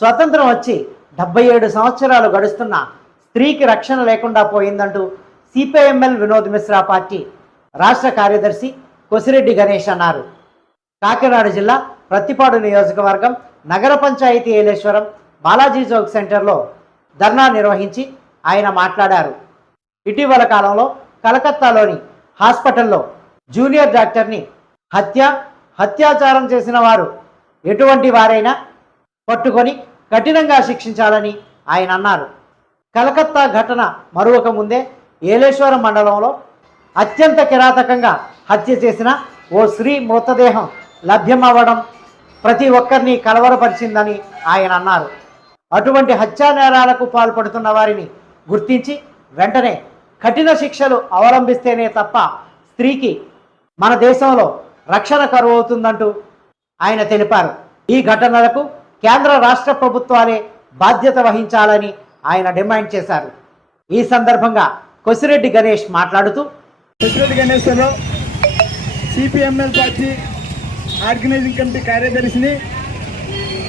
స్వతంత్రం వచ్చి డెబ్బై ఏడు సంవత్సరాలు గడుస్తున్న స్త్రీకి రక్షణ లేకుండా పోయిందంటూ సిపిఐఎంఎల్ వినోద్ మిశ్రా పార్టీ రాష్ట్ర కార్యదర్శి కొసిరెడ్డి గణేష్ అన్నారు. కాకినాడ జిల్లా ప్రత్తిపాడు నియోజకవర్గం నగర పంచాయతీ ఏలేశ్వరం బాలాజీ చౌక్ సెంటర్లో ధర్నా నిర్వహించి ఆయన మాట్లాడారు. ఇటీవల కాలంలో కలకత్తాలోని హాస్పిటల్లో జూనియర్ డాక్టర్ని హత్య హత్యాచారం చేసిన వారు ఎటువంటి వారైనా పట్టుకొని కఠినంగా శిక్షించాలని ఆయన అన్నారు. కలకత్తా ఘటన మరొక ముందే ఏలేశ్వరం మండలంలో అత్యంత కిరాతకంగా హత్య చేసిన ఓ స్త్రీ మృతదేహం లభ్యమవ్వడం ప్రతి ఒక్కరిని కలవరపరిచిందని ఆయన అన్నారు. అటువంటి హత్యా నేరాలకు పాల్పడుతున్న వారిని గుర్తించి వెంటనే కఠిన శిక్షలు అవలంబిస్తేనే తప్ప స్త్రీకి మన దేశంలో రక్షణ కరువు అవుతుందంటూ ఆయన తెలిపారు. ఈ ఘటనలకు కేంద్ర రాష్ట్ర ప్రభుత్వాలే బాధ్యత వహించాలని ఆయన డిమాండ్ చేశారు. ఈ సందర్భంగా కొసిరెడ్డి గణేష్ మాట్లాడుతూ president Ganeshwararao CPML party organising committee కార్యదర్శిని.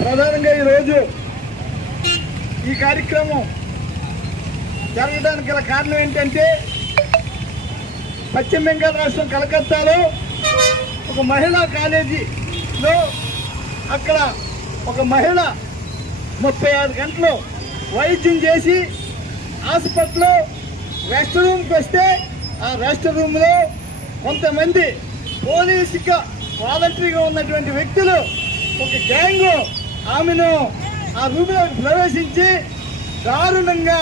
ప్రధానంగా ఈరోజు ఈ కార్యక్రమం జరగడానికి గల కారణం ఏంటంటే పశ్చిమ బెంగాల్ రాష్ట్రం కలకత్తాలో ఒక మహిళా కాలేజీలో అక్కడ ఒక మహిళ ముప్పై ఆరు గంటలు వైద్యం చేసి హాస్పిటల్లో రెస్ట్ రూమ్కి వస్తే ఆ రెస్ట్ రూమ్లో కొంతమంది పోలీసుగా వాలంటరీగా ఉన్నటువంటి వ్యక్తులు ఒక గ్యాంగ్ ఆమెను ఆ రూమ్లో ప్రవేశించి దారుణంగా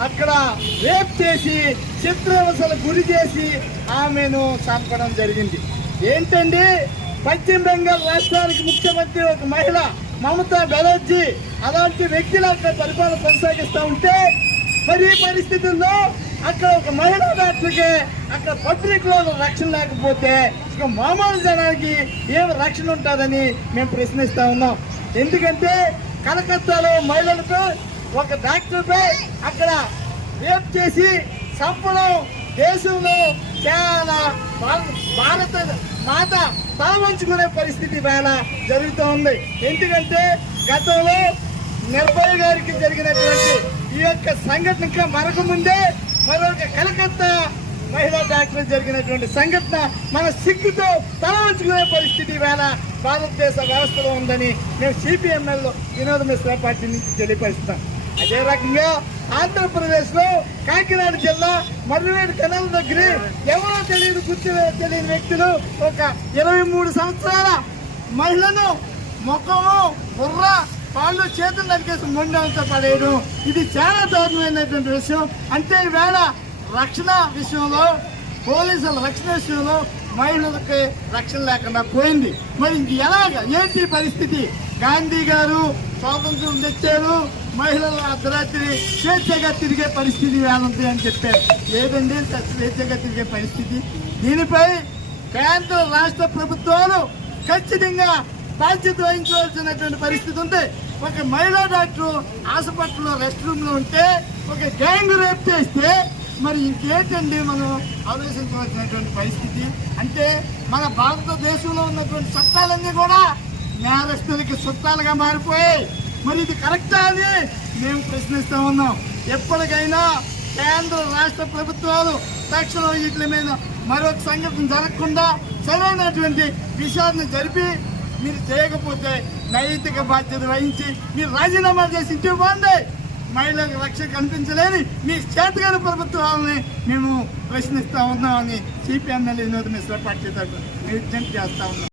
అక్కడ రేప్ చేసి చిత్రహింసలు గురి చేసి ఆమెను చంపడం జరిగింది. ఏంటండి? పశ్చిమ బెంగాల్ రాష్ట్రానికి ముఖ్యమంత్రి ఒక మహిళ మమతా బెనర్జీ అలాంటి వ్యక్తులు అక్కడ పరిపాలన కొనసాగిస్తూ ఉంటే మరి ఈ పరిస్థితుల్లో అక్కడ ఒక మహిళా డాక్టర్కి అక్కడ పబ్లిక్లో రక్షణ లేకపోతే ఇక మామూలు జనానికి ఏమి రక్షణ ఉంటుందని మేము ప్రశ్నిస్తూ ఉన్నాం. ఎందుకంటే కలకత్తాలో మహిళలపై ఒక డాక్టర్పై అక్కడ రేప్ చేసి చంపడం దేశంలో చాలా భారత భారత మాత తలవంచుకునే పరిస్థితి వేళ జరుగుతూ ఉంది. ఎందుకంటే గతంలో నిర్భయ గారికి జరిగినటువంటి ఈ యొక్క సంఘటన ఇంకా మరొక ముందే మరొక కలకత్తా మహిళా డాక్టర్ జరిగినటువంటి సంఘటన మన సిగ్గుతో తలవంచుకునే పరిస్థితి వేళ భారతదేశ వ్యవస్థలో ఉందని మేము సిపిఎంఎల్లో వినోద మిశ్రా పార్టీ నుంచి తెలియపరుస్తాం అదే రకంగా ఆంధ్రప్రదేశ్లో కాకినాడ జిల్లా మర్రివేడు కెనాల్ దగ్గర ఎవరో తెలియని గుర్తు తెలియని వ్యక్తులు ఒక ఇరవై మూడు సంవత్సరాల మహిళను ముఖము బుర్ర కాళ్ళు చేతులు నరికేసి మొండంతో పడేయడం. ఇది చాలా దారుణమైనటువంటి విషయం. అంటే ఈవేళ రక్షణ విషయంలో పోలీసుల రక్షణ విషయంలో మహిళలకి రక్షణ లేకుండా పోయింది. మరి ఇంక ఎలాగ? ఏంటి పరిస్థితి? గాంధీ గారు స్వాతంత్రం తెచ్చారు. మహిళలు అర్ధరాత్రి స్వేచ్ఛగా తిరిగే పరిస్థితి వేలంది అని చెప్పారు. లేదండి స్వేచ్ఛగా తిరిగే పరిస్థితి. దీనిపై కేంద్ర రాష్ట్ర ప్రభుత్వాలు ఖచ్చితంగా బాధ్యత వహించవలసినటువంటి పరిస్థితి ఉంది. ఒక మహిళా డాక్టర్ హాస్పిటల్లో రెస్ట్ రూమ్లో ఉంటే ఒక గ్యాంగ్ రేప్ చేస్తే మరి ఇంకేంటండి మనం ఆలోచించవలసినటువంటి పరిస్థితి? అంటే మన భారతదేశంలో ఉన్నటువంటి చట్టాలన్నీ కూడా నేరస్తులకి చుట్టాలుగా మారిపోయాయి మరి ఇది కరెక్టా అని మేము ప్రశ్నిస్తూ ఉన్నాం. ఎప్పటికైనా కేంద్ర రాష్ట్ర ప్రభుత్వాలు తక్షణం వీటి మీద మరొక సంఘటన జరగకుండా సరైనటువంటి విషయాన్ని జరిపి మీరు చేయకపోతే నైతిక బాధ్యత వహించి మీరు రాజీనామా చేసి ఇంటికి పోండి. మహిళలకు రక్షణ కనిపించలేని మీ చేతగాని ప్రభుత్వాలని మేము ప్రశ్నిస్తూ ఉన్నామని సిపిఎంఎల్ వినోద్ మిశ్రా పార్టీ తరఫున విజ్ఞప్తి చేస్తా ఉన్నాం.